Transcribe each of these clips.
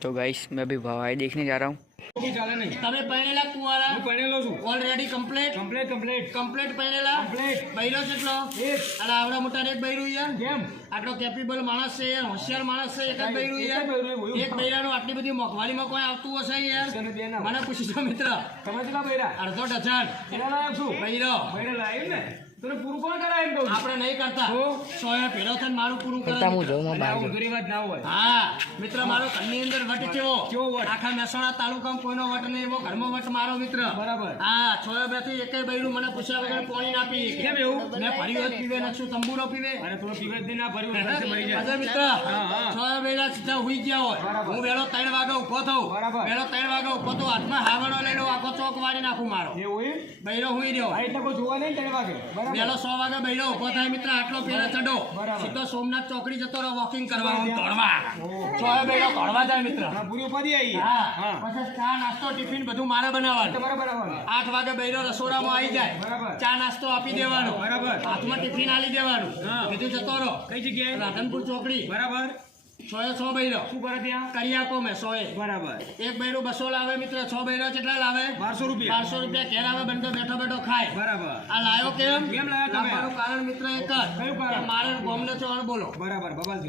तो गाइस मैं अभी भवाई देखने जा रहा हूँ। તમે પહેરેલા કુવારા હું પહેરેલો છું ઓલરેડી કમ્પ્લીટ કમ્પ્લીટ પહેરેલા કમ્પ્લીટ બૈરો કેટલો એક અલા આવડા મોટા એક બૈરું યાર કેમ આટલો કેપેબલ માણસ છે યાર હોશિયાર માણસ છે એક જ બૈરું યાર એક જ બૈરું એવું. એક બૈરાનું આટલી બધી મોંઘવારીમાં કોઈ આવતું હશે યાર તને બે ના મને પૂછજો મિત્ર તમે કેટલા બૈરા અડધો ડઝન એના લાયક છું બૈરો બૈરા લાયક ને તને પૂરું કોણ કરાય એમ કહું છું. આપણે નહીં કરતા તો? સોયા ભેડો થઈને મારું પૂરું કરે કરતા હું જોઉં અને આ ઊંધરી વાત ના હોય હા મિત્ર મારો ઘરની અંદર વટ કેવો કેવો વટ? આખા મહેસાણા તાલુકામાં કોઈનો વટ નહીં એવો ઘરમાં વટ મારો મિત્ર બરાબર. હા છોયો બેથી એકેય બૈરું મને પૂછ્યા વગર પાણી ના પી કેમ એવું? મેં ભર્યું હોત પીવે નકશું તંબુરો પીવે અને થોડો પીવે જ નહીં, ના ભર્યું હોય પછી મરી જાય. અજય મિત્ર હા. છોયા બૈરા સીધા હુઈ ગયા હોય બરાબર. હું વેળો 3 વાગે ઊભો થઉં બરાબર. વેળો 3 વાગે ઊભો થઉં હાથમાં હાવડો લઈ લઉં આખો ચોક વાળી નાખું મારો એવું એમ? બૈરો હુઈ રહ્યો આ એટલે કોઈ જોવા નહીં ત્રણ વાગે બરાબર વેળો 100 વાગે બૈરો ઊભો થાય મિત્ર આટલો પેરે ચડો બરાબર. સીધો સોમનાથ ચોકડી જતો રહો વોકિંગ કરવા હું ઓહો. દોડવા છોયા બૈરો દોડવા જાય મિત્ર હા, પૂરી ઉપાધિ આવી હા હા પછી ચા નાસ્તો ટિફિન બધું મારે બનાવવાનું તમારે બરાબર 8 વાગે બૈરો રસોડામાં આવી જાય બરાબર. ચા નાસ્તો આપી દેવાનો બરાબર. હાથમાં ટિફિન આલી દેવાનું હા. કીધું જતો રહો કઈ જગ્યાએ રાધનપુર ચોકડી બરાબર 100 બૈરો શું કરે ત્યાં કરી આપો મેં 100 બરાબર એક બૈરું 200 લાવે મિત્ર 6 બૈરો કેટલા લાવે 1200 રૂપિયા 1200 રૂપિયા ઘેર આવે બંધો બેઠો બેઠો ખાય બરાબર આ લાયો કેમ કેમ લાયા તમે? લાવવાનું કારણ મિત્ર એક જ કયું કારણ? કે મારે ગોમને તો અણબોલો બરાબર બબાલ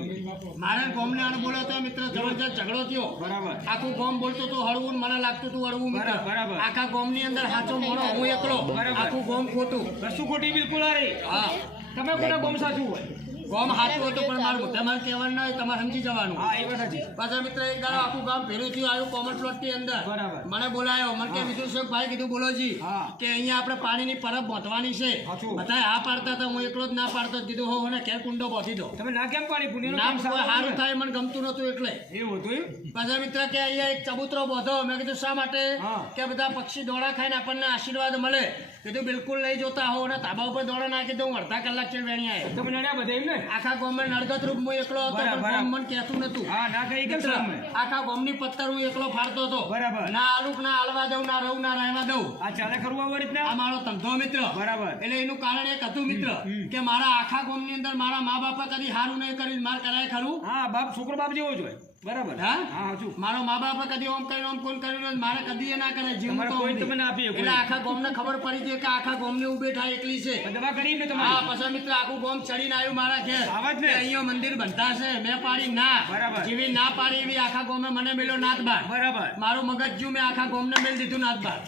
મારે ગોમને અણબોલો તો મિત્ર જબરજસ્ત ઝઘડો થયો બરાબર આખું ગોમ બોલતું હતું હળવું ને મને લાગતું હતું હળવું મિત્ર બરાબર. આખા ગોમની અંદર સાચો મોણો હું એકલો બરાબર. આખું ગોમ ખોટું કશું ખોટી બિલકુલ આ રહી હા તમે કોને ગમ સાચું હોય ગોમ સાચું હતું પણ મારું તમારે કહેવાનું ના હોય તમારે સમજી જવાનું હા એ વાત સાચી પાછા મિત્ર એક દાડો આખું ગામ ભેરું થયું આવ્યું કોમન પ્લોટ ની અંદર બરાબર. મને બોલાયો મને કે બીજું છે ભાઈ કીધું બોલોજી હા. કે અહીંયા આપણે પાણીની પરબ બાંધવાની છે સાચું. બધા આ પાડતા હતા હું એકલો જ ના પાડતો જ કીધું હો ને ઘેર કુંડો બાંધી દો તમે ના કેમ પાણી પુણ્યનું ના કામ કોઈ સારું સારું કરે? થાય મને ગમતું નતું એટલે એવું હતું એમ? પાછા મિત્ર કે અહીંયા એક ચબૂતરો બાંધો મેં કીધું શા માટે હા. કે બધા પક્ષી દોડા ખાઈને આપણને આશીર્વાદ મળે કીધું બિલકુલ નહીં જોતા હો ને તાબા ઉપર દોડા નાખી દઉં અડધા કલાક છે વેણી આવે તમે નડ્યા બધા એમ ને આખા ગામમાં નડગત રૂપ હું એકલો હતો પણ બરાબર. ગામ મને કહેતું નતું હા ના કઈ કેમ મિત્ર, તમે આખા ગામની પત્તર હું એકલો ફાડતો હતો બરાબર. ના આલુક ના હાલવા દઉં ના રહું ના રહેવા દઉં આ ચાલે ખરું આવા રીતના આ મારો ધંધો મિત્ર બરાબર. એટલે એનું કારણ એક હતું મિત્ર કે મારા આખા ગામની અંદર મારા મા બાપા કદી હારું નહીં કર્યું માર કરાય ખરું હા બાપ છોકરો બાપ જેવો જ હોય બરાબર હા? હા સાચું મારો મા બાપા કદી ઓમ કર્યું ઓમ કોણ કર્યું નહીં, મારે કદી એ ના કરે જીવ તમારે તો કોઈ ઊંધી. તમે ના આપી શકો. એટલે આખા ગામને ખબર પડી છે કે આખા ગામને ઉભી થાય એકલી છે પણ દવા કરી ને હા તમારી પછી મિત્ર આખું ગામ ચડીને આવ્યું મારા ઘેર આવા જ ને. કે અહીંયા મંદિર બનતા છે મેં પાડી ના બરાબર. જેવી ના પાડી એવી આખા ગામે મને મેલ્યો નાથ બાર બરાબર મારું મગજ જ્યું મેં આખા ગામને મેલ દીધું નાથ બાર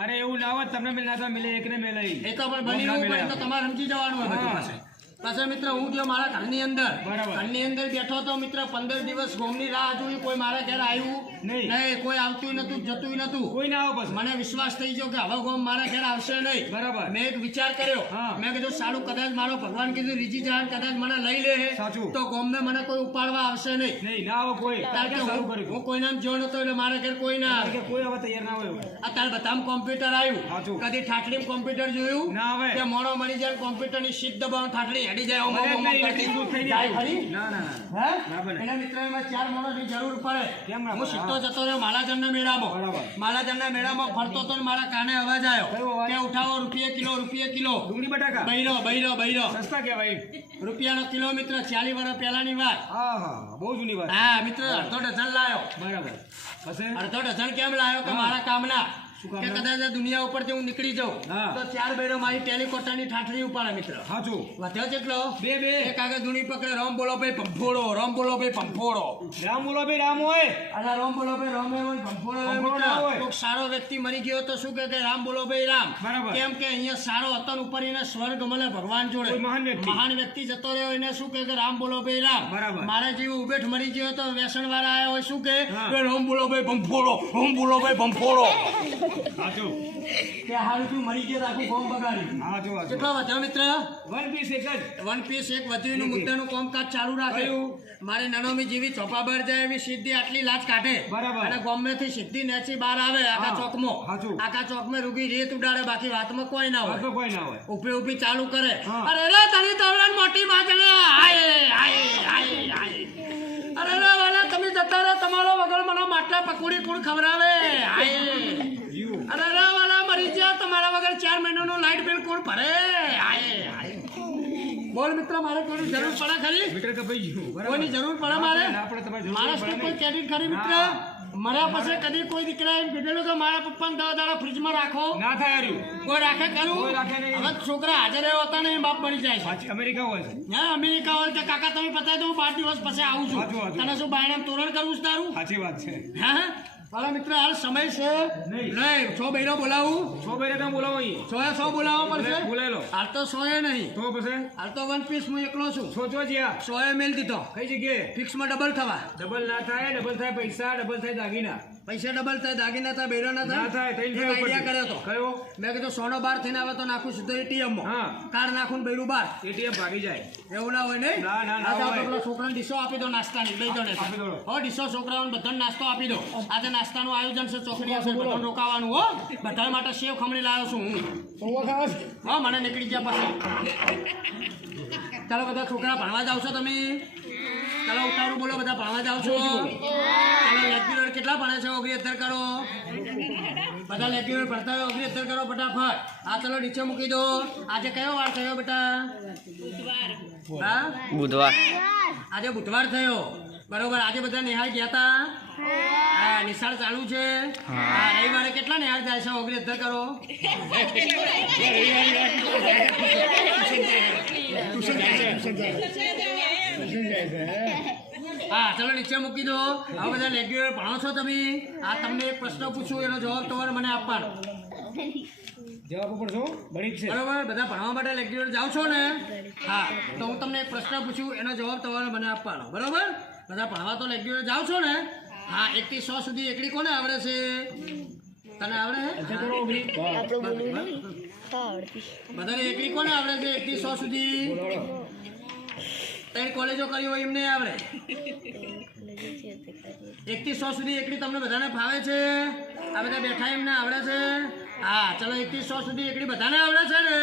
અરે એવું ના હોત તમને મિલ ના મિલે એકને મિલે એ તો પણ બની રહેવું પડે તો તમારે સમજી જવાનું હોય બધું હા. પાસે પાછા મિત્ર હું ગયો મારા ઘરની અંદર બરાબર. ઘરની અંદર બેઠો તો મિત્ર 15 દિવસ ગોમની રાહ જોઈ કોઈ મારા ઘરે આવ્યું નહીં. નહીં કોઈ આવતું નતું જતું નતું કોઈ ના આવો પછી મને વિશ્વાસ થઈ ગયો કે હવે ગોમ મારા ઘરે આવશે નહીં બરાબર. મેં એક વિચાર કર્યો હા. મેં કીધું સારું કદાચ મારો ભગવાન કીધું રીજી જાન કદાચ મને લઈ લે સાચું. તો ગોમને મને કોઈ ઉપાડવા આવશે નહીં નહીં ના આવો કોઈ કારણ કે સારું હું કર્યું કોઈના જો નતો એટલે મારા ઘરે કોઈ ના કારણ આવે કે કોઈ હવે તૈયાર ના હોય અત્યારે બધામાં કોમ્પ્યુટર આવ્યું સાચું. કદી ઠાઠડીમાં કોમ્પ્યુટર જોયું ના આવે. કે મોણો મળી જાય કોમ્પ્યુટરની શીટ દબાવો ઠાઠડી હેડી જાય ઓમ, બને જ ઓમ, ઓમ નહીં, કરતી. એટલી દૂર થઈ જાય જાય. ખરી? ના ના ના હે? ના બને. એટલે મિત્રો એમાં 4 મોણોની જરૂર પડે કેમ ના હું પડે? સીધો હા. જતો રહ્યો માલાજનના મેળામાં બરાબર. માલાજનના મેળામાં ફરતો તો ને મારા કાને અવાજ આવ્યો કયો અવાજ? કે ઉઠાવો રૂપિયા કિલો ડુંગળી બટાકા બૈરો બૈરો બૈરો સસ્તા કહેવાય રૂપિયાનો કિલો મિત્ર 40 વર્ષ પહેલાની વાત હા હા બહુ જૂની વાત હા મિત્ર અડધો ડઝન લાયો બરાબર પછી અડધો ડઝન કેમ લાયો કે હા. મારા કામના શું કે કામના? કદાચ આ દુનિયા ઉપરથી હું નીકળી જાઉં હા. તો 4 બૈરો મારી ટેલિકોટરની ઠાઠડી ઉપાડે મિત્ર સાચું વધ્યો કેટલો બે બે એક આગળ ધૂણી પકડે રામ બોલો ભાઈ પંફોડો રામ બોલો ભાઈ પંફોડો રામ બોલો ભાઈ રામ હોય અલા રામ બોલો ભાઈ રામ હોય પંફોડો હોય પંફોડો ના હોય. મિત્ર કોક સારો વ્યક્તિ મરી ગયો તો શું કે રામ બોલો ભાઈ રામ બરાબર. કેમ કે અહીંયા સારો હતો ને ઉપર એને સ્વર્ગ મળે ભગવાન જોડે કોઈ મહાન વ્યક્તિ. મહાન વ્યક્તિ જતો રહ્યો એને શું કે રામ બોલો ભાઈ રામ બરાબર. મારે જેવું ઉભેઠ મરી ગયો તો વ્યસન વાળા આવ્યા હોય શું કે હા. રામ બોલો ભાઈ પંફોડો રામ બોલો ભાઈ પંફોડો સાચું કે હારું તું મરી ગયો તો આખું ગોમ બગાડી સાચું સાચું કેટલો વધ્યો મિત્ર વન પીસ એક જ વન પીસ એક વધ્યું મુદ્દાનું કામકાજ ચાલુ રાખ્યું મારી નણોમી જેવી ચોપા બહાર જાય એવી સીધી આટલી લાજ કાઢે બરાબર. અને ગોમમેથી સીધી નેચી બહાર આવે આખા હા. ચોકમાં સાચું. આખા ચોકમાં રૂગી રેત ઉડાડે બાકી વાતમાં કોઈ ના હોય વાતમાં કોઈ ના હોય ઊભી ઊભી ચાલુ કરે હા. અરે રે તની તવરાન મોટી બાજણે આય આય આય આય અરે રે વાલા તમે જતા રહો તમારો વગર મને માટલા પકોડી કુણ ખવડાવે આય યુ અરે રે વાલા મરી ગયા તમારા વગર 4 મહિનાનું લાઇટ બિલ કોણ ભરે આય આય બોલ મિત્ર મારે કોઈની જરૂર પડે ખરી મીટર કપાઈ ગયું કોઈની જરૂર પડે મારે ના પડે તમારે જરૂર માણસને પડે કોઈ ક્રેડિટ ખરી મિત્ર મર્યા પછી કદી કોઈ દીકરા એમ કીધેલું કે મારા પપ્પાને 10 દાડા ફ્રીજમાં રાખો ના થાય હાર્યું કોઈ રાખે ખરું કોઈ રાખે નહીં. હવે છોકરા હાજર હોતા નહીં બાપ બની જાય છે પાછી અમેરિકા હોય છે હે અમેરિકા હોય કે કાકા તમે બતાવી દો હું 5 દિવસ પછી આવું છું હાચું, હાચું. તને શું બાયણામાં તોરણ કરવું છે તારું સાચી વાત છે હા મારા મિત્ર હાલ સમય છે નહીં. નહીં 6 બૈરો બોલાવું છો ભાઈ તમે બોલાવો અહીં 100 બોલાવવો પડશે બોલાયેલો હાલ તો 100 નહીં તો પછી હાલ તો 1 પીસ હું એકલો છું સોચો જ્યાં 100 મેલ દીધો કઈ જગ્યાએ ફિક્સમાં ડબલ થવા ડબલ ના થાય ડબલ થાય પૈસા ડબલ થાય દાગીના પૈસા ડબલ થાય દાગીના થાય બૈરો ના ના થાય થાય ત્રણ એક થાય આઈડિયા કર્યો તો કયો મેં કીધું 100 નો 12 થઈને આવે તો નાખું સીધો એટીએમ માં હા. કાર્ડ નાખું ને બૈરું બાર એટીએમ ભાગી જાય એવું ના હોય નહીં ના, ના, ના આજે આપણે હોય. પેલા છોકરાને ડીશો આપી દો નાસ્તાની લઈ દો ને આપી દો. હો ડીશો છોકરાઓને બધાને નાસ્તો આપી દો આજે નાસ્તાનું આયોજન છે ચોકડી આવશે બધાને રોકાવાનું હો બધા માટે સેવ ખમણી લાવ્યો છું હું હા મને નીકળી ગયા પછી ચાલો બધા છોકરા ભણવા જાવ છો તમે ચાલો ઉતારું બોલો બધા ભણવા જાવ છો ચાલો લેક્ચરર કેટલા ભણે છે 69 કરો બધા લેક્ચરર ભણતા હોય 69 કરો ફટાફટ આ ચાલો નીચે મૂકી દો આજે કયો વાર થયો બેટા હા બુધવાર આજે બુધવાર થયો બરોબર આજે બધા નિહાળ ગયા હતા હા નિશાળ ચાલુ છે હા રવિવારે કેટલા નિહાળ જાય છે 69 કરો હા ચલો નીચે મૂકી દો હવે બધા રેગ્યુલર ભણો છો તમે આ તમને એક પ્રશ્ન પૂછું એનો જવાબ તમારે મને આપવાનો જવાબ ઉપર છો બની જ છે બરોબર બધા ભણવા માટે રેગ્યુલર જાઓ છો ને હા તો હું તમને એક પ્રશ્ન પૂછું એનો જવાબ તમારે મને આપવાનો બરોબર બધા ભણવા તો રેગ્યુલર જાઓ છો ને હા 1 થી 100 સુધી એકડી કોને આવડે છે તને આવડે બધાને એકડી કોને આવડે છે 1 થી 100 સુધી ત્રણ કોલેજો કરી હોય એમને આવડે 1 થી 100 સુધી એકડી તમને બધાને ફાવે છે આ બધા બેઠા એમને આવડે છે હા ચલો 1 થી 100 સુધી એકડી બધાને આવડે છે ને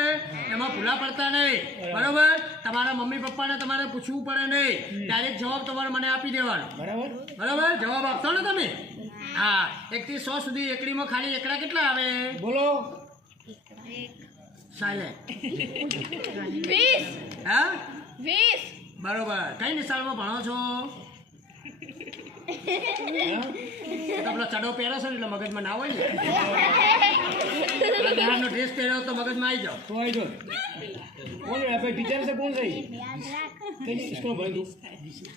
એમાં ભૂલા પડતા નહીં બરોબર તમારા મમ્મી પપ્પાને તમારે પૂછવું પડે નહીં ડાયરેક્ટ જવાબ તમારે મને આપી દેવાનો બરોબર જવાબ આપશો ને તમે હા 1 થી 100 સુધી એકડીમાં ખાલી એકડા કેટલા આવે બોલો સાયલેન્ટ 20 હા 20 બરોબર કઈ નિશાળમાં ભણો છો તો પેલો ચડો પહેરો છે ને એટલે મગજમાં ના હોય ને બિહારનો ડ્રેસ પહેર્યો તો મગજમાં આવી જાઓ તો આવી જાઓ કોણ આપણે ટીચર છે કોણ છે કઈ સ્કૂલ ભણી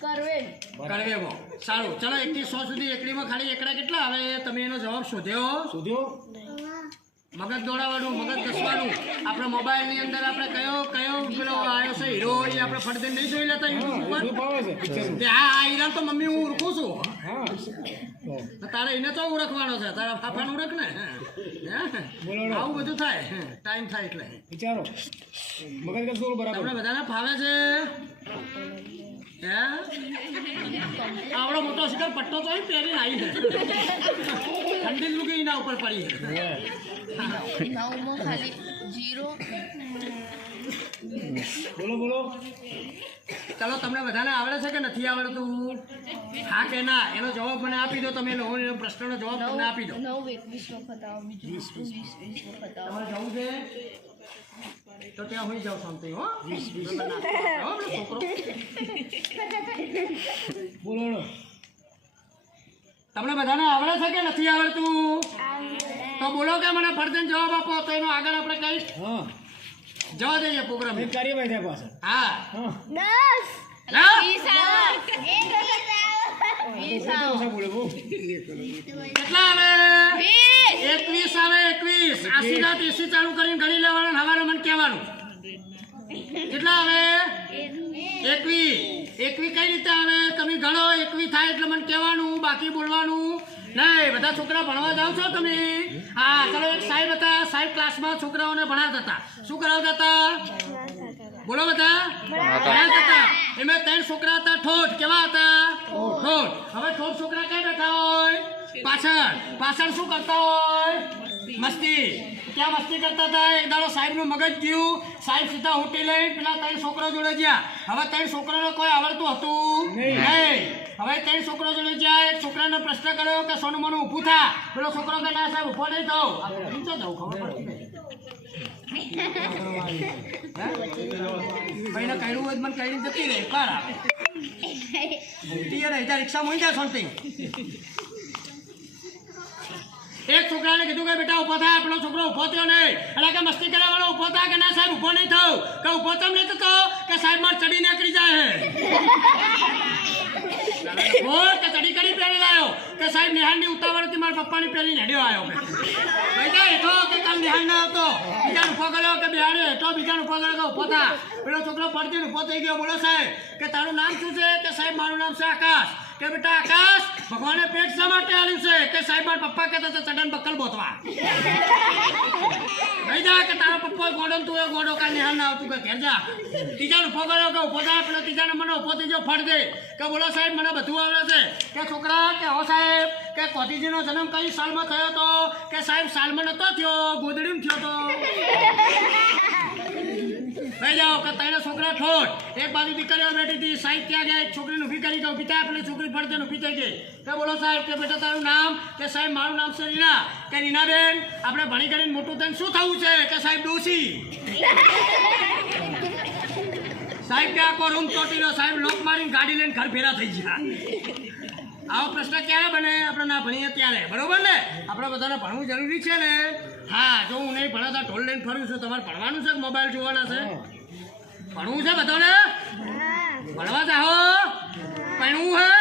કરવેલ કડવેમો સારું ચલો 1 થી 100 સુધી એકડીમાં ખાલી એકડા કેટલા આવે તમે એનો જવાબ શોધ્યો શોધ્યો મગજ દોડાવવાનું મગજ કસવાનું આપણે મોબાઈલની અંદર આપણે કયો પેલો આવ્યો છે હીરો એ આપણે ફટદે નહીં જોઈ લેતા યુટ્યુબ ઉપર શું ભાવે છે પિક્ચર તે આ હીરા તો મમ્મી હું ઓળખું છું હા તો તારે એને તો ઓળખવાનો છે તારા ફાફાને ઓળખ ને હે? બોલો. આવું બધું થાય ટાઈમ થાય એટલે વિચારો મગજ કશું બરાબર તમને બધાને ફાવે છે હે આવડો મોટો શિખર પટ્ટો તો અહીં પહેરીને આવી છે ઠંડી લુગી એના ઉપર પડી છે નવમો ખાલી 0 બોલો બોલો ચાલો તમને બધાને આવડે છે કે નથી આવડતું હા કે ના એનો જવાબ મને આપી દો તમે એનો પ્રશ્નનો જવાબ તમને આપી દો 9 21 વખત આવો બીજું 20 વખત આવો તમારે જવું છે તો ત્યાં હોઈ જાવ શાંતિ હો હો, પેલો છોકરો બોલો તમને બધાને આવડે છે કે નથી આવડતું તો બોલો કે મને ફરજન જવાબ આપો તો એનો આગળ આપણે કઈ હા જવા દઈએ પ્રોગ્રામ એક કાર્યવાહી થાય પાછળ હા હા 10 હા? 20 આવો 20 આવો ઓછા બોલે બહુ કેટલા આવે 21 આવે 21 આ સીધા એસી ચાલુ કરીને ગણી લેવાનું હવારે મને કહેવાનું કેટલા આવે 21 કઈ રીતે આવે તમે ગણો 21 થાય એટલે મને કહેવાનું બાકી બોલવાનું નહીં બધા છોકરા ભણવા જાવ છો તમે હા ચલો એક સાહેબ હતા સાહેબ ક્લાસમાં છોકરાઓને ભણાવતા હતા શું કરાવતા હતા બોલો બધા ભણાવતા હતા એમાં 3 છોકરા હતા ઠોઠ કેવા હતા ઠોઠ હવે ઠોઠ છોકરા કઈ બેઠા હોય પાછળ શું કરતા હોય મસ્તી ક્યાં મસ્તી કરતા હતા એક દાડો સાહેબનું મગજ ગયું સાહેબ સીધા હોટી લઈ પેલા 3 છોકરા જોડે ગયા હવે 3 છોકરાને કોઈ આવડતું હતું નહીં હવે 3 છોકરા જોડે ગયા એક છોકરાને પ્રશ્ન કર્યો કે સોનું મોનું ઊભું થા પેલો છોકરો કે ના સાહેબ ઊભો નહીં થાવ નીચે જાવ ખબર પડતી નહીં ભાઈને કહ્યું હોય તો મને કહીને જતી રહે પારા રિક્ષા મોઈ જાય સમથિંગ એક છોકરાને કીધું કે બેટા ઉભો થાય આપણો છોકરો ઉભો થયો નહીં એટલે કે મસ્તી કરવા વાળો ઉભો થાય કે ના સાહેબ ઉભો નહીં થયો કે ઉભો તો નહીં થતો કે સાહેબ માર ચડી નીકળી જાય બોલ કે ચડી કરી પહેરી લાયો કે સાહેબ નિહાળની ઉતાવળથી મારા પપ્પાની પહેરી હેડ્યો આવ્યો બેટા હેઠો કે કામ નિહાળ ના આવતો બીજાને ઉભો કર્યો કે બિહાડ્યો હેઠો બીજાને ઉભો કર્યો કે ઉભો થા પેલો છોકરો પડતી ઉભો થઈ ગયો બોલો સાહેબ કે તારું નામ શું છે કે સાહેબ મારું નામ છે આકાશ કે બેટા આકાશ ભગવાને પેટ શા માટે આલ્યું છે કે સાહેબ મારા પપ્પા કહેતા હતા ચડન બક્કલ બોતવા ભાઈ જા કે તારો પપ્પો ગોડો તું એ ગોડો કાલ નિહાળ ના આવતું કે ઘેર જા ત્રીજાને ઉભો કર્યો કે ઉભો થાય પેલો ત્રીજાને મને ઉભો થઈ ગયો ફળ દે કે બોલો સાહેબ મને બધું આવડે છે કે છોકરા કે હો સાહેબ કે કોતીજીનો જન્મ કઈ સાલમાં થયો હતો કે સાહેબ સાલમાં નતો થયો ગોદડીમાં થયો તો ભાઈ જાઓ કે તને છોકરા ઠોઠ એક બાજુ દીકરીઓ બેઠી હતી સાહેબ ત્યાં ગયા એક છોકરીને ઊભી કરી કે ઊભી થાય પેલી છોકરી ફરતે ઊભી થઈ ગઈ કે બોલો સાહેબ કે બેટા તારું નામ કે સાહેબ મારું નામ છે રીના કે રીનાબેન આપણે ભણી કરીને મોટું થઈને શું થવું છે કે સાહેબ ડોસી સાહેબ કે આખો રૂમ ચોટીનો સાહેબ લોક મારીને ગાડી લઈને ઘર ફેરા થઈ ગયા આવો પ્રશ્ન ક્યારે બને આપણે ના ભણીએ ત્યારે બરોબર ને આપણે બધાને ભણવું જરૂરી છે ને હા જો હું નહીં ભણાતા ઢોલ લઈને ફરું છું તમારે ભણવાનું છે કે મોબાઈલ જોવાના છે ભણવું છે બધાને ભણવા જાઓ ભણવું હે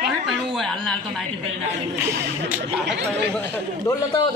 કઈ ભણવું હોય હાલના હાલ તો નાઇટી કરીને ઢોલ લેતા